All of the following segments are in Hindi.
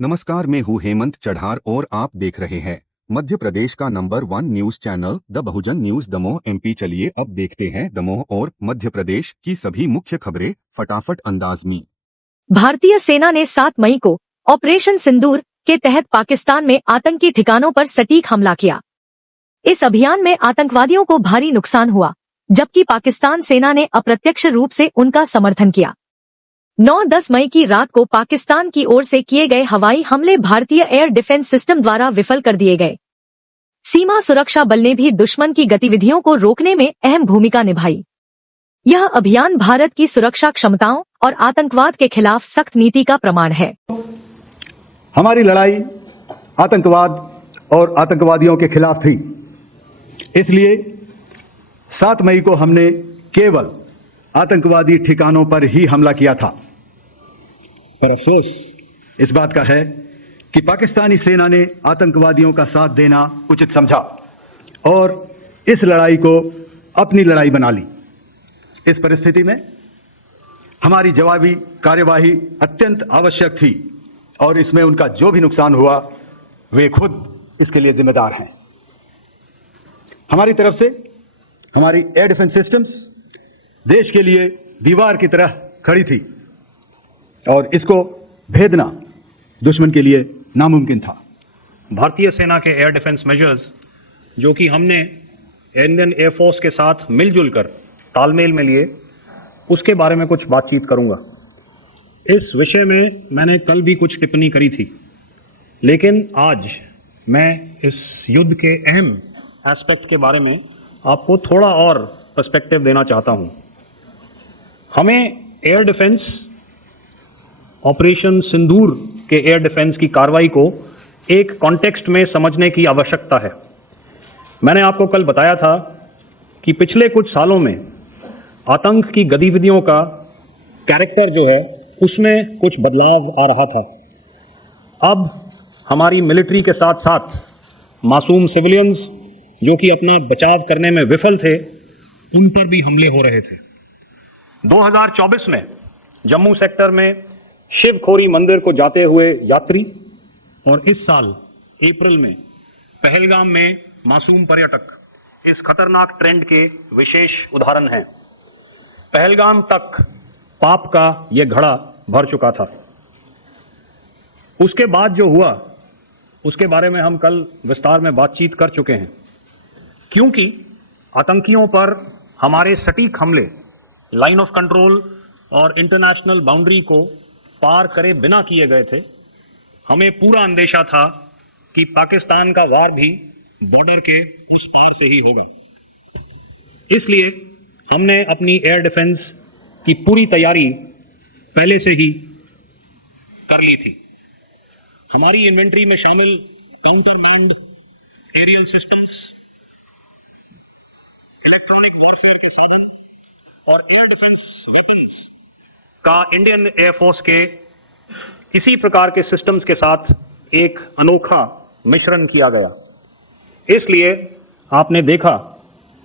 नमस्कार, मैं हूँ हेमंत चढ़ार और आप देख रहे हैं मध्य प्रदेश का number 1 news channel the Bahujan news Damoh MP. चलिए अब देखते हैं दमोह और मध्य प्रदेश की सभी मुख्य खबरें फटाफट अंदाज में। भारतीय सेना ने 7 मई को ऑपरेशन सिंदूर के तहत पाकिस्तान में आतंकी ठिकानों पर सटीक हमला किया। इस अभियान में आतंकवादियों को भारी नुकसान हुआ, जबकि पाकिस्तान सेना ने अप्रत्यक्ष रूप से उनका समर्थन किया। 9-10 मई की रात को पाकिस्तान की ओर से किए गए हवाई हमले भारतीय एयर डिफेंस सिस्टम द्वारा विफल कर दिए गए। सीमा सुरक्षा बल ने भी दुश्मन की गतिविधियों को रोकने में अहम भूमिका निभाई। यह अभियान भारत की सुरक्षा क्षमताओं और आतंकवाद के खिलाफ सख्त नीति का प्रमाण है। हमारी लड़ाई आतंकवाद और आतंकवादियों के खिलाफ थी, इसलिए 7 मई को हमने केवल आतंकवादी ठिकानों पर ही हमला किया था। पर अफसोस इस बात का है कि पाकिस्तानी सेना ने आतंकवादियों का साथ देना उचित समझा और इस लड़ाई को अपनी लड़ाई बना ली। इस परिस्थिति में हमारी जवाबी कार्यवाही अत्यंत आवश्यक थी और इसमें उनका जो भी नुकसान हुआ वे खुद इसके लिए जिम्मेदार हैं। हमारी तरफ से हमारी एयर डिफेंस सिस्टम्स देश के लिए दीवार की तरह खड़ी थी और इसको भेदना दुश्मन के लिए नामुमकिन था। भारतीय सेना के एयर डिफेंस मेजर्स जो कि हमने इंडियन एयरफोर्स के साथ मिलजुल कर तालमेल में लिए, उसके बारे में कुछ बातचीत करूंगा। इस विषय में मैंने कल भी कुछ टिप्पणी करी थी, लेकिन आज मैं इस युद्ध के अहम एस्पेक्ट के बारे में आपको थोड़ा और पर्सपेक्टिव देना चाहता हूं। हमें एयर डिफेंस ऑपरेशन सिंदूर के एयर डिफेंस की कार्रवाई को एक कॉन्टेक्स्ट में समझने की आवश्यकता है। मैंने आपको कल बताया था कि पिछले कुछ सालों में आतंक की गतिविधियों का कैरेक्टर जो है उसमें कुछ बदलाव आ रहा था। अब हमारी मिलिट्री के साथ साथ मासूम सिविलियंस जो कि अपना बचाव करने में विफल थे, उन पर भी हमले हो रहे थे। 2024 में जम्मू सेक्टर में शिवखोरी मंदिर को जाते हुए यात्री और इस साल अप्रैल में पहलगाम में मासूम पर्यटक इस खतरनाक ट्रेंड के विशेष उदाहरण हैं। पहलगाम तक पाप का यह घड़ा भर चुका था। उसके बाद जो हुआ उसके बारे में हम कल विस्तार में बातचीत कर चुके हैं। क्योंकि आतंकियों पर हमारे सटीक हमले लाइन ऑफ कंट्रोल और इंटरनेशनल बाउंड्री को पार करे बिना किए गए थे, हमें पूरा अंदेशा था कि पाकिस्तान का वार भी बॉर्डर के उस पार से ही होगा। इसलिए हमने अपनी एयर डिफेंस की पूरी तैयारी पहले से ही कर ली थी। हमारी इन्वेंट्री में शामिल counter manned aerial systems, electronic warfare के साधन और एयर डिफेंस वेपन्स का इंडियन एयरफोर्स के इसी प्रकार के सिस्टम्स के साथ एक अनोखा मिश्रण किया गया। इसलिए आपने देखा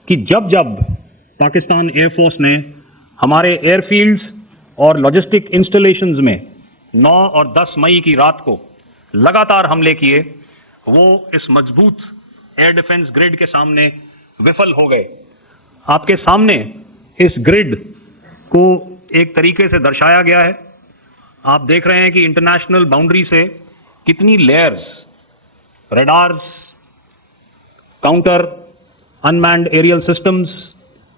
कि जब जब पाकिस्तान एयरफोर्स ने हमारे एयरफील्ड्स और लॉजिस्टिक इंस्टॉलेशंस में 9 और 10 मई की रात को लगातार हमले किए, वो इस मजबूत एयर डिफेंस ग्रिड के सामने विफल हो गए। आपके सामने इस ग्रिड को एक तरीके से दर्शाया गया है। आप देख रहे हैं कि इंटरनेशनल बाउंड्री से कितनी layers, radars, counter unmanned aerial systems,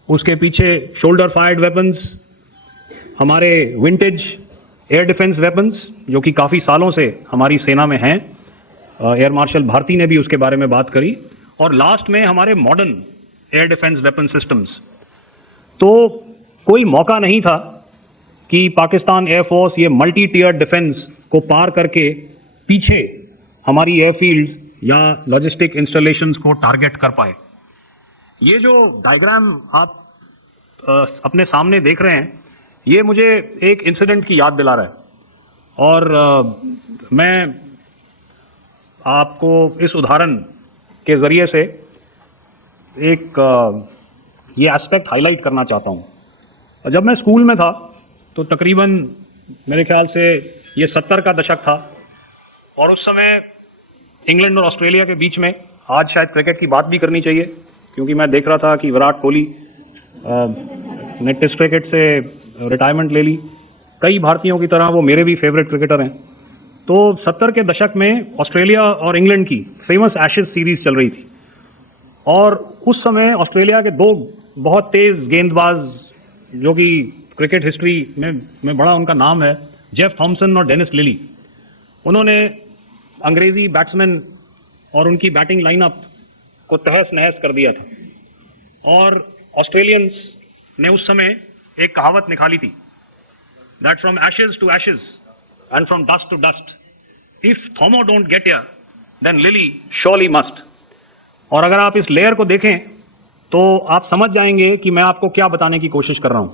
उसके पीछे शोल्डर फायर्ड वेपन्स, हमारे विंटेज एयर डिफेंस वेपन्स जो कि काफ़ी सालों से हमारी सेना में हैं। एयर मार्शल भारती ने भी उसके बारे में बात करी। और लास्ट में हमारे modern air defence weapon systems. तो कोई मौका नहीं था कि पाकिस्तान एयरफोर्स ये मल्टी टीयर डिफेंस को पार करके पीछे हमारी एयरफील्ड या लॉजिस्टिक इंस्टॉलेशंस को टारगेट कर पाए। ये जो डायग्राम आप अपने सामने देख रहे हैं, ये मुझे एक इंसिडेंट की याद दिला रहा है और मैं आपको इस उदाहरण के जरिए से एक ये एस्पेक्ट हाईलाइट करना चाहता हूं। जब मैं स्कूल में था तो तकरीबन मेरे ख्याल से ये 70 का दशक था और उस समय इंग्लैंड और ऑस्ट्रेलिया के बीच में, आज शायद क्रिकेट की बात भी करनी चाहिए क्योंकि मैं देख रहा था कि विराट कोहली ने टेस्ट क्रिकेट से रिटायरमेंट ले ली। कई भारतीयों की तरह वो मेरे भी फेवरेट क्रिकेटर हैं। तो 70 के दशक में ऑस्ट्रेलिया और इंग्लैंड की फेमस एशेज सीरीज चल रही थी और उस समय ऑस्ट्रेलिया के दो बहुत तेज गेंदबाज जो कि क्रिकेट हिस्ट्री में बड़ा उनका नाम है, जेफ थॉमसन और डेनिस लिली, उन्होंने अंग्रेजी बैट्समैन और उनकी बैटिंग लाइनअप को तहस नहस कर दिया था। और ऑस्ट्रेलियंस ने उस समय एक कहावत निकाली थी, that from ashes to ashes and from dust to dust, if Thommo don't get here then Lillee surely must. और अगर आप इस लेयर को देखें तो आप समझ जाएंगे कि मैं आपको क्या बताने की कोशिश कर रहा हूं।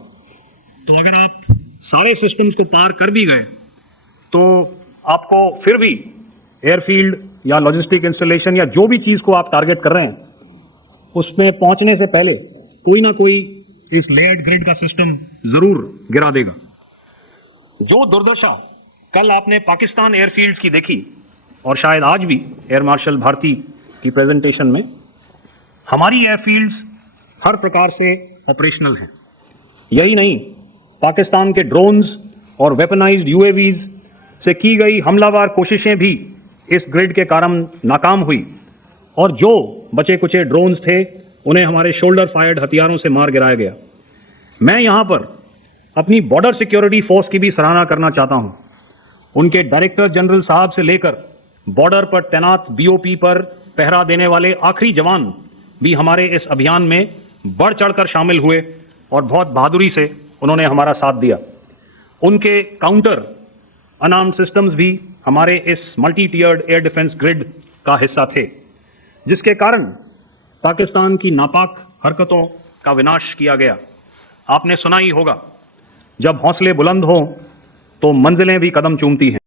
तो अगर आप सारे सिस्टम्स को पार कर भी गए तो आपको फिर भी एयरफील्ड या लॉजिस्टिक इंस्टॉलेशन या जो भी चीज को आप टारगेट कर रहे हैं उसमें पहुंचने से पहले कोई ना कोई इस लेयर्ड ग्रिड का सिस्टम जरूर गिरा देगा। जो दुर्दशा कल आपने पाकिस्तान एयरफील्ड की देखी और शायद आज भी एयर मार्शल भारती की प्रेजेंटेशन में, हमारी एयरफील्ड्स हर प्रकार से ऑपरेशनल हैं। यही नहीं, पाकिस्तान के ड्रोन्स और वेपनाइज्ड यूएवीज से की गई हमलावर कोशिशें भी इस ग्रिड के कारण नाकाम हुई और जो बचे कुचे ड्रोन्स थे उन्हें हमारे शोल्डर फायर्ड हथियारों से मार गिराया गया। मैं यहां पर अपनी बॉर्डर सिक्योरिटी फोर्स की भी सराहना करना चाहता हूं। उनके डायरेक्टर जनरल साहब से लेकर बॉर्डर पर तैनात बीओपी पर पहरा देने वाले आखिरी जवान भी हमारे इस अभियान में बढ़ चढ़कर शामिल हुए और बहुत बहादुरी से उन्होंने हमारा साथ दिया। उनके काउंटर अनार्म्ड सिस्टम्स भी हमारे इस मल्टी टियर्ड एयर डिफेंस ग्रिड का हिस्सा थे, जिसके कारण पाकिस्तान की नापाक हरकतों का विनाश किया गया। आपने सुना ही होगा, जब हौसले बुलंद हों तो मंजिलें भी कदम चूमती हैं।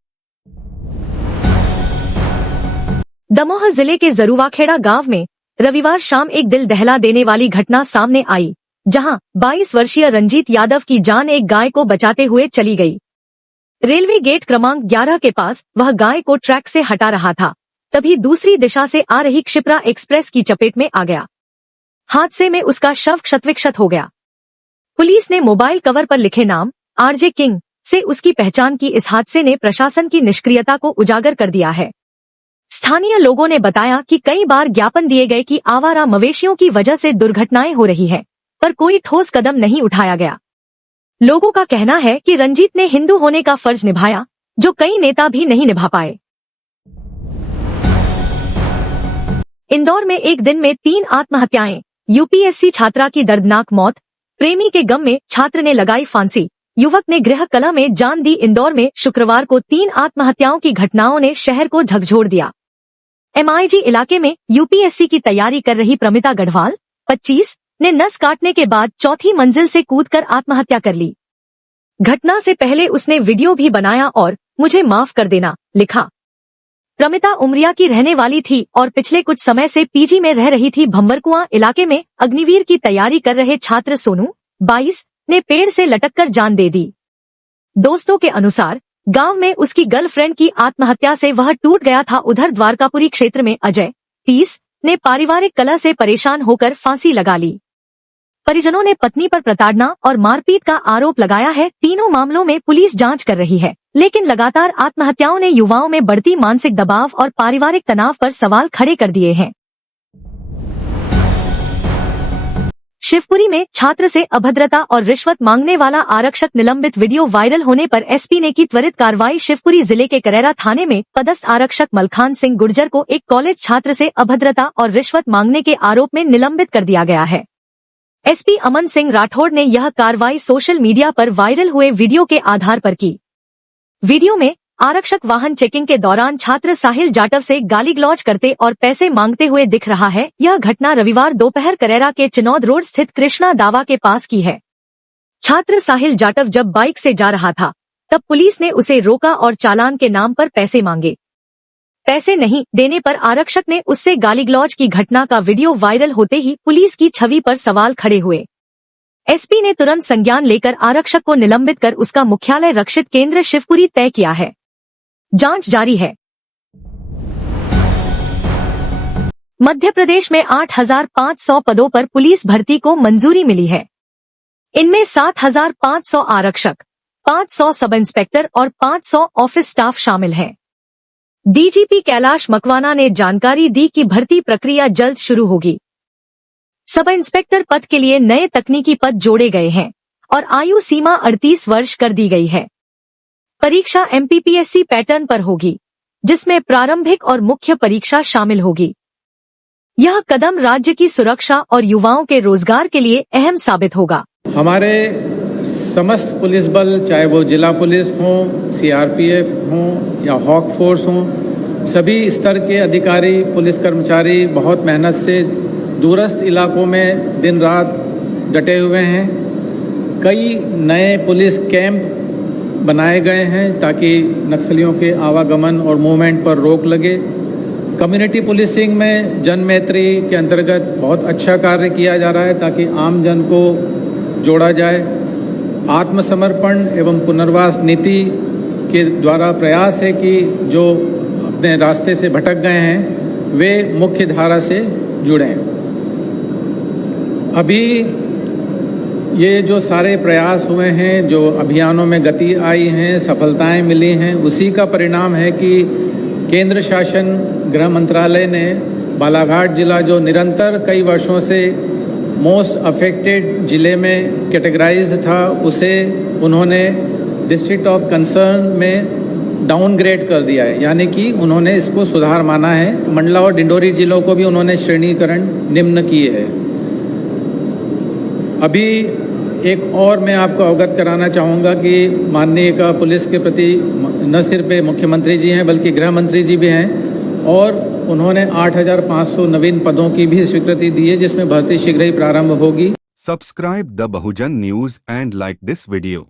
दमोह जिले के जरूवाखेड़ा गांव में रविवार शाम एक दिल दहला देने वाली घटना सामने आई, जहां 22 वर्षीय रंजीत यादव की जान एक गाय को बचाते हुए चली गई। रेलवे गेट क्रमांक 11 के पास वह गाय को ट्रैक से हटा रहा था, तभी दूसरी दिशा से आ रही क्षिप्रा एक्सप्रेस की चपेट में आ गया। हादसे में उसका शव क्षतविक्षत हो गया। पुलिस ने मोबाइल कवर पर लिखे नाम आरजे किंग से उसकी पहचान की। इस हादसे ने प्रशासन की निष्क्रियता को उजागर कर दिया है। स्थानीय लोगों ने बताया कि कई बार ज्ञापन दिए गए कि आवारा मवेशियों की वजह से दुर्घटनाएं हो रही है, पर कोई ठोस कदम नहीं उठाया गया। लोगों का कहना है कि रंजीत ने हिंदू होने का फर्ज निभाया, जो कई नेता भी नहीं निभा पाए। इंदौर में एक दिन में 3 आत्महत्याएं, यूपीएससी छात्रा की दर्दनाक मौत, प्रेमी के गम में छात्र ने लगाई फांसी, युवक ने गृह कलह में जान दी। इंदौर में शुक्रवार को 3 आत्महत्याओं की घटनाओं ने शहर को झकझोर दिया। एमआईजी इलाके में यूपीएससी की तैयारी कर रही प्रमिता गढ़वाल 25 ने नस काटने के बाद चौथी मंजिल से कूदकर आत्महत्या कर ली। घटना से पहले उसने वीडियो भी बनाया और मुझे माफ कर देना लिखा। प्रमिता उमरिया की रहने वाली थी और पिछले कुछ समय से पीजी में रह रही थी। भंवरकुआं इलाके में अग्निवीर की तैयारी कर रहे छात्र सोनू 22 ने पेड़ से लटककर जान दे दी। दोस्तों के अनुसार गांव में उसकी गर्लफ्रेंड की आत्महत्या से वह टूट गया था। उधर द्वारकापुरी क्षेत्र में अजय 30 ने पारिवारिक कलह से परेशान होकर फांसी लगा ली। परिजनों ने पत्नी पर प्रताड़ना और मारपीट का आरोप लगाया है। तीनों मामलों में पुलिस जांच कर रही है, लेकिन लगातार आत्महत्याओं ने युवाओं में बढ़ती मानसिक दबाव और पारिवारिक तनाव पर सवाल खड़े कर दिए हैं। शिवपुरी में छात्र से अभद्रता और रिश्वत मांगने वाला आरक्षक निलंबित। वीडियो वायरल होने पर एसपी ने की त्वरित कार्रवाई। शिवपुरी जिले के करेरा थाने में पदस्थ आरक्षक मलखान सिंह गुर्जर को एक कॉलेज छात्र से अभद्रता और रिश्वत मांगने के आरोप में निलंबित कर दिया गया है। एसपी अमन सिंह राठौड़ ने यह कार्रवाई सोशल मीडिया पर वायरल हुए वीडियो के आधार पर की। वीडियो में आरक्षक वाहन चेकिंग के दौरान छात्र साहिल जाटव से गाली-गलौज करते और पैसे मांगते हुए दिख रहा है। यह घटना रविवार दोपहर करेरा के चिनौद रोड स्थित कृष्णा दावा के पास की है। छात्र साहिल जाटव जब बाइक से जा रहा था, तब पुलिस ने उसे रोका और चालान के नाम पर पैसे मांगे। पैसे नहीं देने पर आरक्षक ने उससे गाली-गलौज की। घटना का वीडियो वायरल होते ही पुलिस की छवि पर सवाल खड़े हुए। एसपी ने तुरंत संज्ञान लेकर आरक्षक को निलंबित कर उसका मुख्यालय रक्षित केंद्र शिवपुरी तय किया है। जांच जारी है। मध्य प्रदेश में 8,500 पदों पर पुलिस भर्ती को मंजूरी मिली है। इनमें 7,500 आरक्षक, 500 सब इंस्पेक्टर और 500 ऑफिस स्टाफ शामिल हैं। डीजीपी कैलाश मकवाना ने जानकारी दी कि भर्ती प्रक्रिया जल्द शुरू होगी। सब इंस्पेक्टर पद के लिए नए तकनीकी पद जोड़े गए हैं और आयु सीमा 38 वर्ष कर दी गई है। परीक्षा एमपीपीएससी पैटर्न पर होगी, जिसमें प्रारंभिक और मुख्य परीक्षा शामिल होगी। यह कदम राज्य की सुरक्षा और युवाओं के रोजगार के लिए अहम साबित होगा। हमारे समस्त पुलिस बल, चाहे वो जिला पुलिस हो, सीआरपीएफ हो या हॉक फोर्स हो, सभी स्तर के अधिकारी, पुलिस कर्मचारी बहुत मेहनत से दूरस्थ इलाकों में दिन रात डटे हुए हैं। कई नए पुलिस कैंप बनाए गए हैं ताकि नक्सलियों के आवागमन और मूवमेंट पर रोक लगे। कम्युनिटी पुलिसिंग में जन मैत्री के अंतर्गत बहुत अच्छा कार्य किया जा रहा है ताकि आम जन को जोड़ा जाए। आत्मसमर्पण एवं पुनर्वास नीति के द्वारा प्रयास है कि जो अपने रास्ते से भटक गए हैं वे मुख्य धारा से जुड़ें। अभी ये जो सारे प्रयास हुए हैं, जो अभियानों में गति आई है, सफलताएं मिली हैं, उसी का परिणाम है कि केंद्र शासन गृह मंत्रालय ने बालाघाट जिला जो निरंतर कई वर्षों से मोस्ट अफेक्टेड जिले में कैटेगराइज्ड था, उसे उन्होंने डिस्ट्रिक्ट ऑफ कंसर्न में डाउनग्रेड कर दिया है, यानी कि उन्होंने इसको सुधार माना है। मंडला और डिंडोरी जिलों को भी उन्होंने श्रेणीकरण निम्न किए है। अभी एक और मैं आपको अवगत कराना चाहूँगा कि माननीय का पुलिस के प्रति न सिर्फ मुख्यमंत्री जी हैं बल्कि गृह मंत्री जी भी हैं और उन्होंने 8,500 नवीन पदों की भी स्वीकृति दी है, जिसमें भर्ती शीघ्र ही प्रारंभ होगी। Subscribe the Bahujan news and like this video.